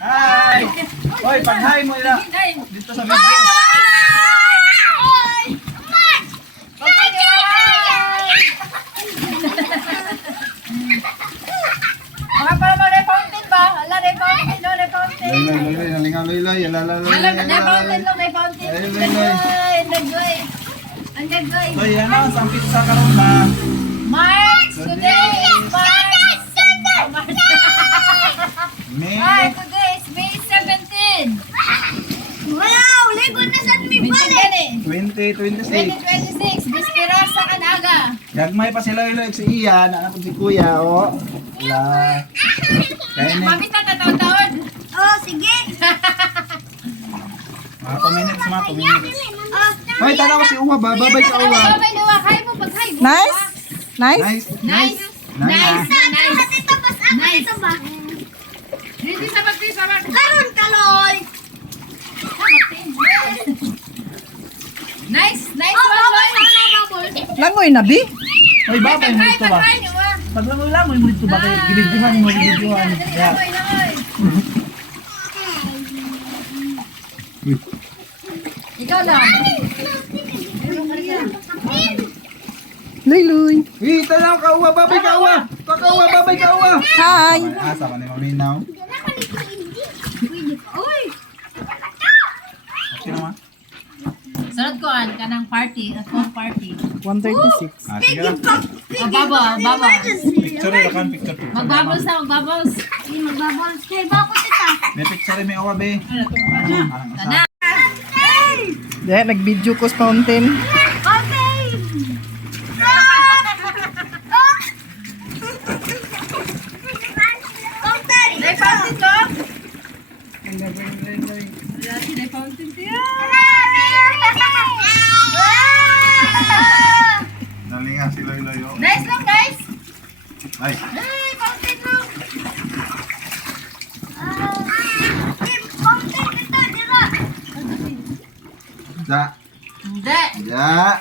Hi! Hoy, pag-hi mo ila. Dito sa video. Mga para mag-refountain ba? Ala, refountain, no, refountain. Loy, nalingaw loy. Refountain, no, refountain. Nagway. Ang nagway. Hoy, ano, sampit sa karon ba? March, today is March. May Today is May 17. Wow! Ligo na sa mi balik! 2026. 2026, Bispera sa Kanaga. Gagmay pa sila ilo si Ian, anak ko si Kuya, oh. Wala. Kaya ni. Mami ta taon-taon. Oh, sige! Mga 2 minutes, mga 2 minutes. Oh, Hoy, tanaw ko si Uwa ba? Babay ka Uwa. Babay duwa, kaya mo pag-hi. Nice? Nice? Nice. Nice. Nice. saan ka dito? Bas ako Nice. dito ba? Hindi sa pagpisa ba? Karon kaloy! Nice. Nice Oh, one, bubble one. sana bubble. Langoy na, bi? Hoy, babay mo dito ba? Pag-hi niyo ba? Paglangoy mo dito ba? Kaya gibidyohan mo, gibidyohan. Yeah. Ikaw lang. Luy, luy. Uy, tanaw ka Uwa, babay ka Uwa. Kakauwa, babay ka Uwa. Hi. Asa man ni Maminaw? Uy! Sino ma? Sunod ko an kanang party, at home party. 136. Ah, sige lang. Bubbles. Picture na kan, picture. Magbubbles na, magbubbles. Magbabol. Kaya ba ako tita? May picture may Uwa be. Anong isa? Kana. Dahil nag-video ko sa fountain. Okay! Day fountain ko? Dati day fountain siya. Nalinga si Loy Loy. Oh. Nice lang guys. Ay, Hey, fountain lang. ja. Hindi. Ja.